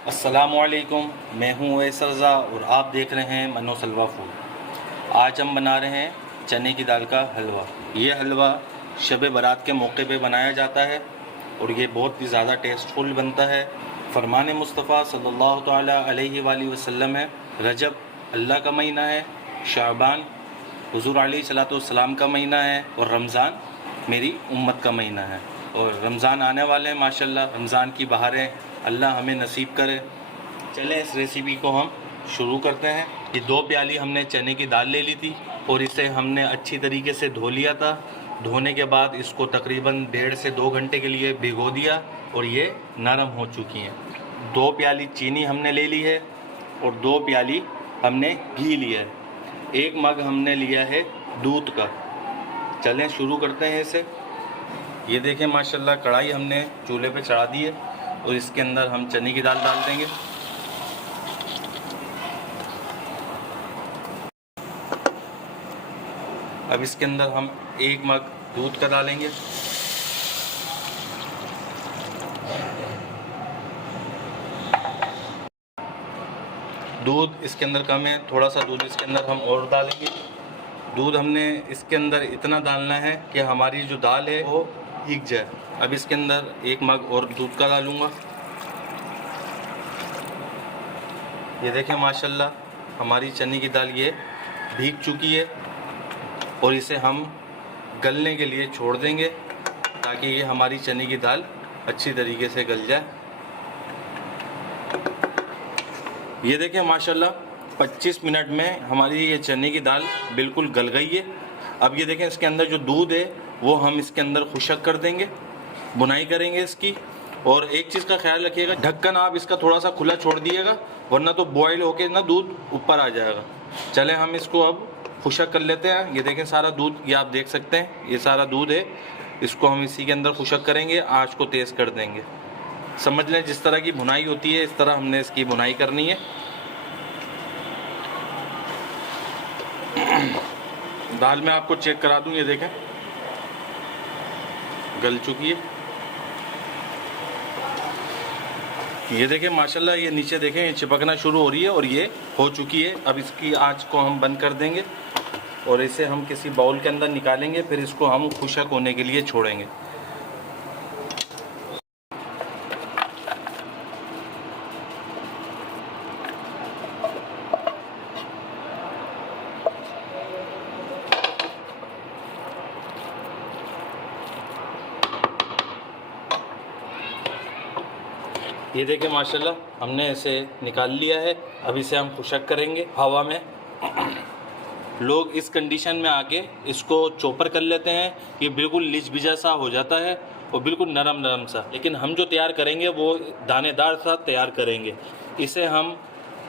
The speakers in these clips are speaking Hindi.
अस्सलामुअलैकुम, मैं हूँ उवैस रज़ा और आप देख रहे हैं मनो सलवा फूड। आज हम बना रहे हैं चने की दाल का हलवा। ये हलवा शब बारात के मौके पे बनाया जाता है और ये बहुत ही ज़्यादा टेस्टफुल बनता है। फरमान मुस्तफ़ा सल्लल्लाहु तआला अलैहि वसल्लम है, रजब अल्लाह का महीना है, शाबान हुज़ूर अलैहिस्सलातु वस्सलाम का महीना है और रमज़ान मेरी उम्मत का महीना है। और रमज़ान आने वाले हैं, माशाल्लाह रमज़ान की बहारें अल्लाह हमें नसीब करे। चलें इस रेसिपी को हम शुरू करते हैं। ये 2 प्याली हमने चने की दाल ले ली थी और इसे हमने अच्छी तरीके से धो लिया था। धोने के बाद इसको तकरीबन 1.5 से 2 घंटे के लिए भिगो दिया और ये नरम हो चुकी हैं। 2 प्याली चीनी हमने ले ली है और 2 प्याली हमने घी लिया है। 1 मग हमने लिया है दूध का। चलें शुरू करते हैं इसे। ये देखें माशाल्लाह कढ़ाई हमने चूल्हे पे चढ़ा दी है और इसके अंदर हम चने की दाल डाल देंगे। अब इसके अंदर हम 1 मग दूध का डालेंगे। दूध इसके अंदर कम है, थोड़ा सा दूध इसके अंदर हम और डालेंगे। दूध हमने इसके अंदर इतना डालना है कि हमारी जो दाल है वो भीग जाए। अब इसके अंदर 1 मग और दूध का डालूँगा। ये देखें माशाल्लाह हमारी चने की दाल ये भीग चुकी है और इसे हम गलने के लिए छोड़ देंगे ताकि ये हमारी चने की दाल अच्छी तरीके से गल जाए। ये देखें माशाल्लाह 25 मिनट में हमारी ये चने की दाल बिल्कुल गल गई है। अब ये देखें इसके अंदर जो दूध है वो हम इसके अंदर खुशक कर देंगे, बुनाई करेंगे इसकी। और एक चीज़ का ख्याल रखिएगा, ढक्कन आप इसका थोड़ा सा खुला छोड़ दिएगा वरना तो बॉयल होके ना दूध ऊपर आ जाएगा। चलें हम इसको अब खुशक कर लेते हैं। ये देखें सारा दूध, ये आप देख सकते हैं ये सारा दूध है, इसको हम इसी के अंदर खुशक करेंगे। आँच को तेज़ कर देंगे। समझ लें जिस तरह की भुनाई होती है इस तरह हमने इसकी भुनाई करनी है। दाल में आपको चेक करा दूं, ये देखें गल चुकी है। ये देखें माशाल्लाह ये नीचे देखें ये चिपकना शुरू हो रही है और ये हो चुकी है। अब इसकी आंच को हम बंद कर देंगे और इसे हम किसी बाउल के अंदर निकालेंगे, फिर इसको हम खुशक होने के लिए छोड़ेंगे। ये देखें माशाल्लाह हमने इसे निकाल लिया है। अब इसे हम खुशक करेंगे हवा में। लोग इस कंडीशन में आके इसको चॉपर कर लेते हैं, ये बिल्कुल लिचबिजा सा हो जाता है और बिल्कुल नरम नरम सा। लेकिन हम जो तैयार करेंगे वो दानेदार सा तैयार करेंगे। इसे हम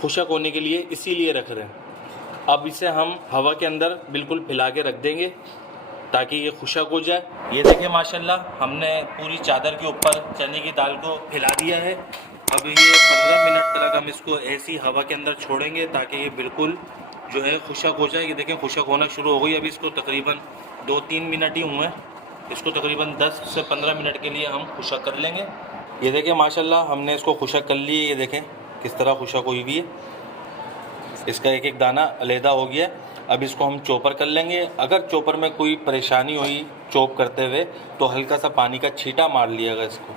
खुशक होने के लिए इसीलिए रख रहे हैं। अब इसे हम हवा के अंदर बिल्कुल फैला के रख देंगे ताकि ये खुशक हो जाए। ये देखिए माशाल्लाह हमने पूरी चादर के ऊपर चने की दाल को फैला दिया है। अब ये 15 मिनट तक हम इसको ऐसी हवा के अंदर छोड़ेंगे ताकि ये बिल्कुल जो है खुशक हो जाए। ये देखें खुशक होना शुरू हो गई। अभी इसको तकरीबन 2-3 मिनट ही हुए हैं, इसको तकरीबन 10 से 15 मिनट के लिए हम खुशक कर लेंगे। ये देखें माशाल्लाह हमने इसको खुशक कर लिए। ये देखें किस तरह खुशक हुई हुई है, इसका एक एक दाना अलहदा हो गया। अब इसको हम चॉपर कर लेंगे। अगर चॉपर में कोई परेशानी हुई चॉप करते हुए तो हल्का सा पानी का छींटा मार लिएगा। इसको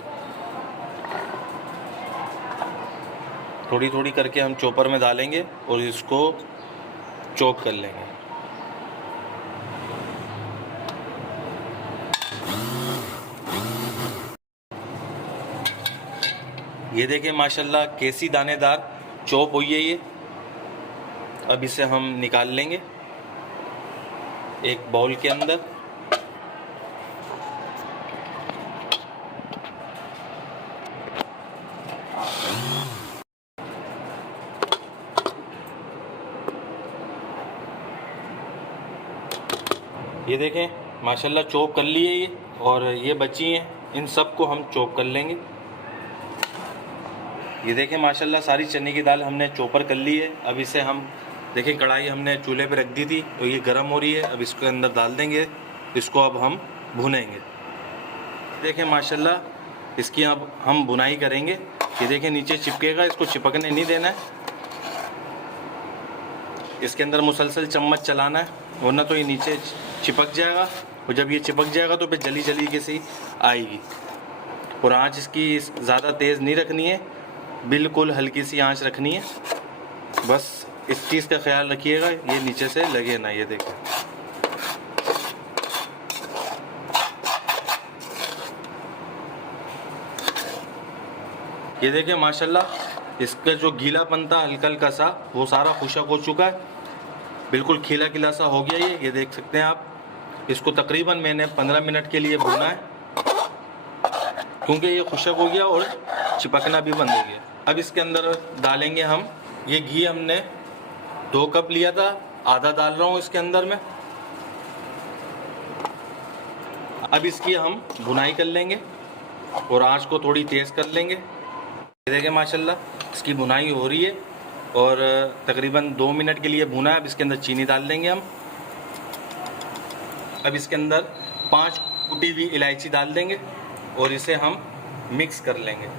थोड़ी थोड़ी करके हम चॉपर में डालेंगे और इसको चॉप कर लेंगे। ये देखें माशाल्लाह कैसी दानेदार चॉप हुई है ये। अब इसे हम निकाल लेंगे एक बाउल के अंदर। ये देखें माशाल्लाह चॉप कर लिए ये और ये बची हैं, इन सब को हम चॉप कर लेंगे। ये देखें माशाल्लाह सारी चने की दाल हमने चॉपर कर ली है। अब इसे हम देखें कढ़ाई हमने चूल्हे पे रख दी थी तो ये गर्म हो रही है। अब इसके अंदर डाल देंगे, इसको अब हम भुनेंगे। देखें माशाल्लाह इसकी अब हम बुनाई करेंगे ये देखिए नीचे चिपकेगा, इसको चिपकने नहीं देना है। इसके अंदर मुसलसल चम्मच चलाना है, वरना तो ये नीचे चिपक जाएगा, और जब ये चिपक जाएगा तो फिर जली जली के सी आएगी। और आँच इसकी ज़्यादा तेज़ नहीं रखनी है, बिल्कुल हल्की सी आँच रखनी है। बस इस चीज़ का ख्याल रखिएगा ये नीचे से लगे ना। ये देखिए ये देखिए माशाल्लाह इसका जो गीलापन था हल्का हल्का सा वो सारा खुशक हो चुका है, बिल्कुल खिला खिला सा हो गया ये देख सकते हैं आप। इसको तकरीबन मैंने 15 मिनट के लिए भूना है, क्योंकि ये खुशक हो गया और चिपकना भी बंद हो गया। अब इसके अंदर डालेंगे हम ये घी, हमने 2 कप लिया था, आधा डाल रहा हूँ इसके अंदर में। अब इसकी हम भुनाई कर लेंगे और आँच को थोड़ी तेज़ कर लेंगे। ये देखिए माशाल्लाह इसकी भुनाई हो रही है और तकरीबन 2 मिनट के लिए भुना है। अब इसके अंदर चीनी डाल देंगे हम। अब इसके अंदर 5 कुटी हुई इलायची डाल देंगे और इसे हम मिक्स कर लेंगे।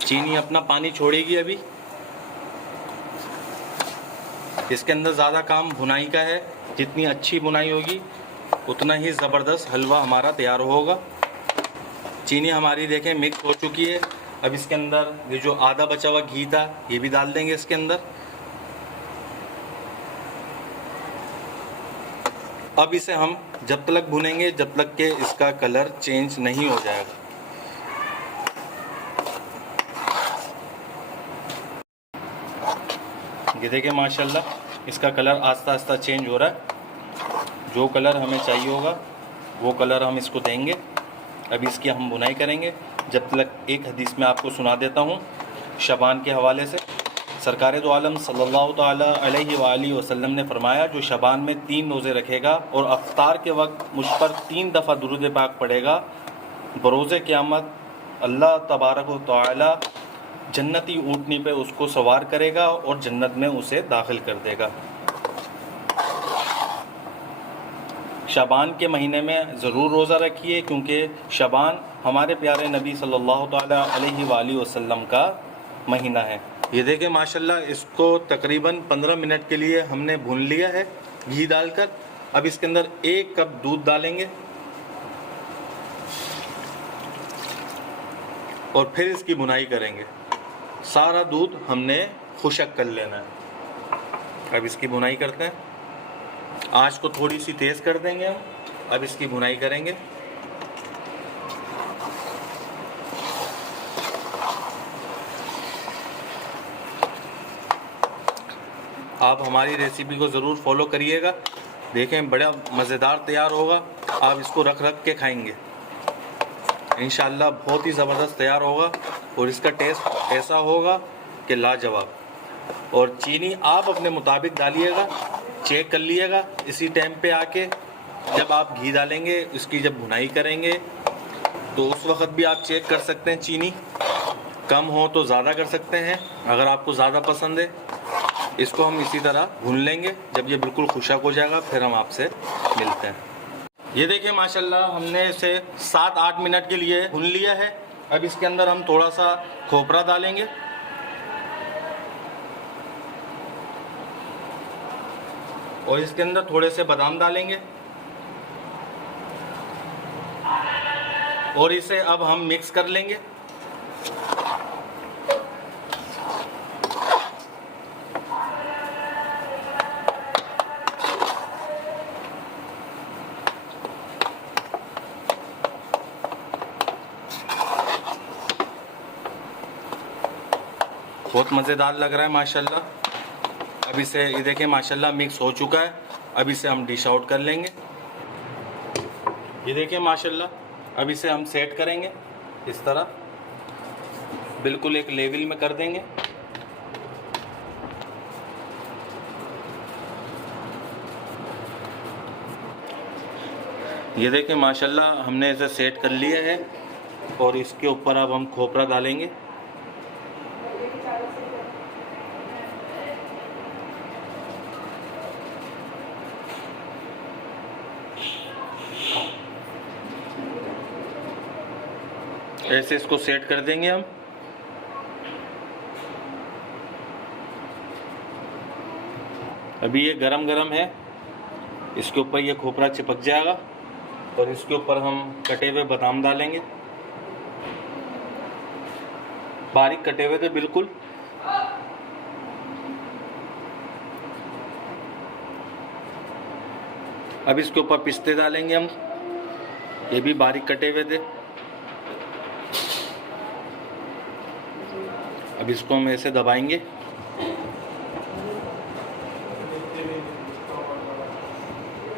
चीनी अपना पानी छोड़ेगी अभी। इसके अंदर ज़्यादा काम भुनाई का है, जितनी अच्छी भुनाई होगी उतना ही ज़बरदस्त हलवा हमारा तैयार होगा। चीनी हमारी देखें मिक्स हो चुकी है। अब इसके अंदर ये जो आधा बचा हुआ घी था ये भी डाल देंगे इसके अंदर। अब इसे हम जब तक भुनेंगे जब तक के इसका कलर चेंज नहीं हो जाएगा। ये देखिए माशाल्लाह इसका कलर आस्ता आस्ता चेंज हो रहा है। जो कलर हमें चाहिए होगा वो कलर हम इसको देंगे। अभी इसकी हम बुनाई करेंगे जब तक। एक हदीस में आपको सुना देता हूँ शबान के हवाले से। सरकार दो आलम सल्लल्लाहु ताला अलैहि वसल्लम ने फरमाया, जो शबान में 3 रोज़े रखेगा और अफ्तार के वक्त मुझ पर 3 दफ़ा दुरूद पाक पढ़ेगा, बरोज़े क़यामत अल्लाह तबारक व तआला जन्नती ऊँटनी पे उसको सवार करेगा और जन्नत में उसे दाखिल कर देगा। शबान के महीने में ज़रूर रोज़ा रखिए, क्योंकि शबान हमारे प्यारे नबी सल्लल्लाहु ताला अलैहि वसल्लम का महीना है। ये देखिए माशाल्लाह इसको तकरीबन 15 मिनट के लिए हमने भून लिया है घी डालकर। अब इसके अंदर 1 कप दूध डालेंगे और फिर इसकी भुनाई करेंगे। सारा दूध हमने खुशक कर लेना है। अब इसकी भुनाई करते हैं। आँच को थोड़ी सी तेज़ कर देंगे हम। अब इसकी भुनाई करेंगे। आप हमारी रेसिपी को ज़रूर फॉलो करिएगा, देखें बड़ा मज़ेदार तैयार होगा। आप इसको रख रख के खाएंगे, इंशाल्लाह बहुत ही ज़बरदस्त तैयार होगा और इसका टेस्ट ऐसा होगा कि लाजवाब। और चीनी आप अपने मुताबिक डालिएगा, चेक कर लीजिएगा इसी टाइम पे आके। जब आप घी डालेंगे इसकी जब भुनाई करेंगे तो उस वक़्त भी आप चेक कर सकते हैं, चीनी कम हो तो ज़्यादा कर सकते हैं अगर आपको ज़्यादा पसंद है। इसको हम इसी तरह भून लेंगे। जब ये बिल्कुल खुशक हो जाएगा फिर हम आपसे मिलते हैं। ये देखिए माशाल्लाह हमने इसे 7-8 मिनट के लिए भून लिया है। अब इसके अंदर हम थोड़ा सा खोपरा डालेंगे और इसके अंदर थोड़े से बादाम डालेंगे और इसे अब हम मिक्स कर लेंगे। बहुत मज़ेदार लग रहा है माशाल्लाह। अब इसे ये देखें माशाल्लाह मिक्स हो चुका है। अब इसे हम डिश आउट कर लेंगे। ये देखें माशाल्लाह अब इसे हम सेट करेंगे इस तरह, बिल्कुल एक लेवल में कर देंगे। ये देखें माशाल्लाह हमने इसे सेट कर लिया है और इसके ऊपर अब हम खोपरा डालेंगे। ऐसे इसको सेट कर देंगे हम। अभी ये गरम गरम है, इसके ऊपर ये खोपरा चिपक जाएगा और इसके ऊपर हम कटे हुए बादाम डालेंगे, बारीक कटे हुए थे बिल्कुल। अब इसके ऊपर पिस्ते डालेंगे हम, ये भी बारीक कटे हुए थे। अब इसको हम ऐसे दबाएंगे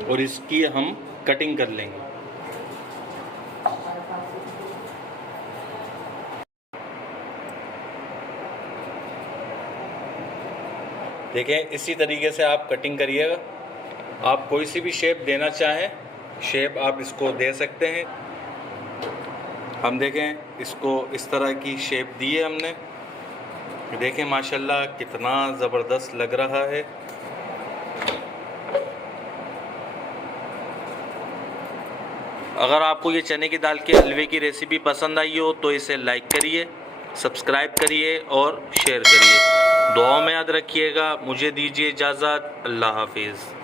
और इसकी हम कटिंग कर लेंगे। देखें, इसी तरीके से आप कटिंग करिएगा। आप कोई सी भी शेप देना चाहें, शेप आप इसको दे सकते हैं। हम देखें इसको इस तरह की शेप दी है हमने। देखें माशाल्लाह कितना ज़बरदस्त लग रहा है। अगर आपको ये चने की दाल के हलवे की रेसिपी पसंद आई हो तो इसे लाइक करिए, सब्सक्राइब करिए और शेयर करिए। दुआओं में याद रखिएगा। मुझे दीजिए इजाज़त। अल्लाह हाफिज़।